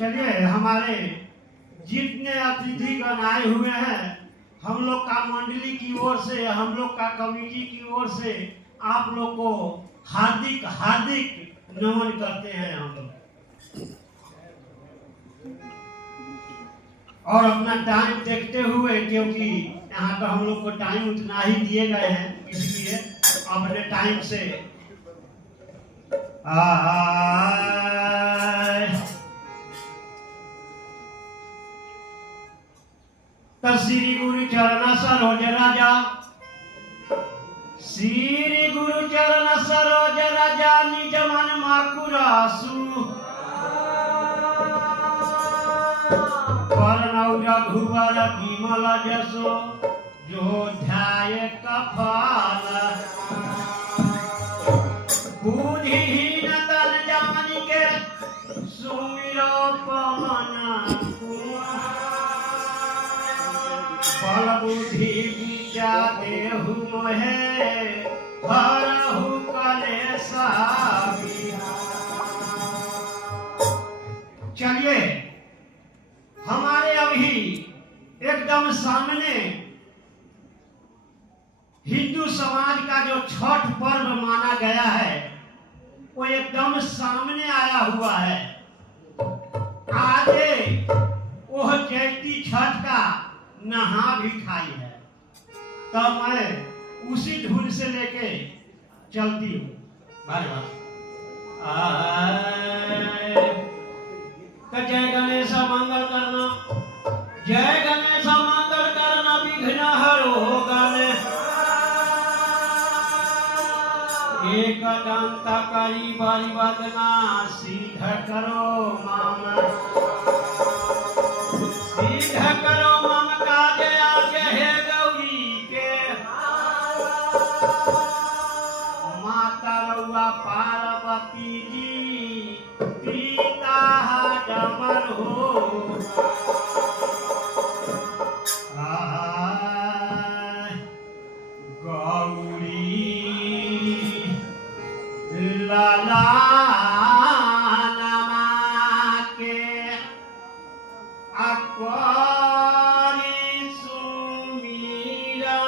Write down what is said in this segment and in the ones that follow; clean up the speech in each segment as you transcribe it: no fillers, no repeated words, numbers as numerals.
चलिए, हमारे जितने अतिथिगण आए हुए हैं, हम लोग का मंडली की ओर से, हम लोग का कमेटी की ओर से आप लोग को हार्दिक हार्दिक नमन करते हैं हम लोग। और अपना टाइम देखते हुए, क्योंकि यहाँ का हम लोग को टाइम उतना ही दिए गए हैं, इसलिए अपने टाइम से श्री गुरु चरण सरोज राजा, श्री गुरु चरण सरोज राजा, निज मन माकुरासु परनौ रघुवर विमल जसो, जो ध्याय कपाल बुद्धिहीन तन जानिके, सुमिरो पवन बल बुद्धि विद्या देहु मोहे, हरहु कलेशा। चलिए, हमारे अभी एकदम सामने हिंदू समाज का जो छठ पर्व माना गया है, वो एकदम सामने आया हुआ है। आगे वो जयती छठ का नहा भी खाई है, तो मैं उसी धुन से लेके चलती हूँ। तो जय गणेश मंगल करना, जय गणेश मंगल करना, विघ्न हरो गणेश। एक दंत करी बलि बदना, सिद्ध करो मम, सिद्ध करो मम काज आज हे गौरी के। माता रउआ पार्वती जी, पिता डमर हो। गौरी लाला नमा के अक्वारी सुमीरा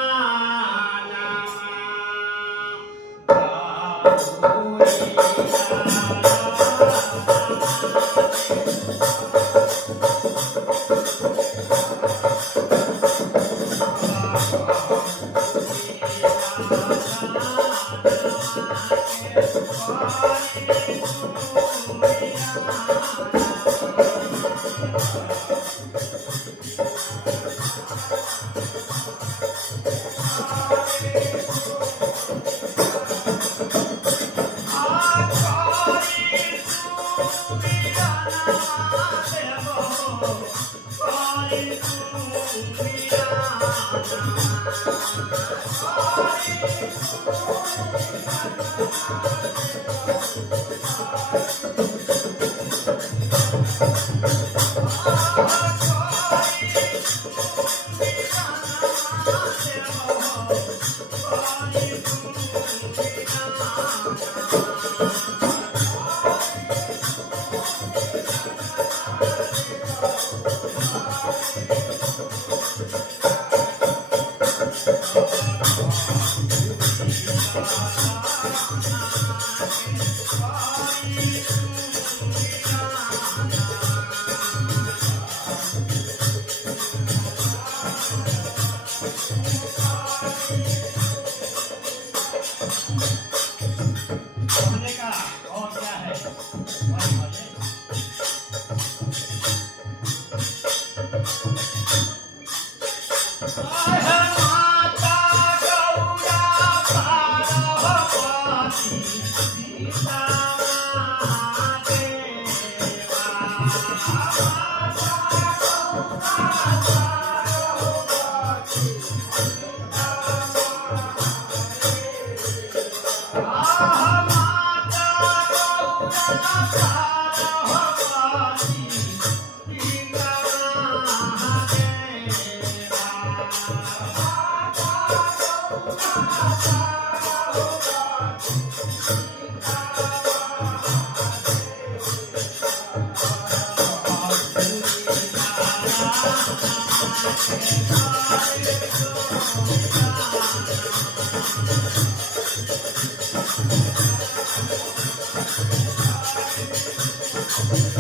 Hare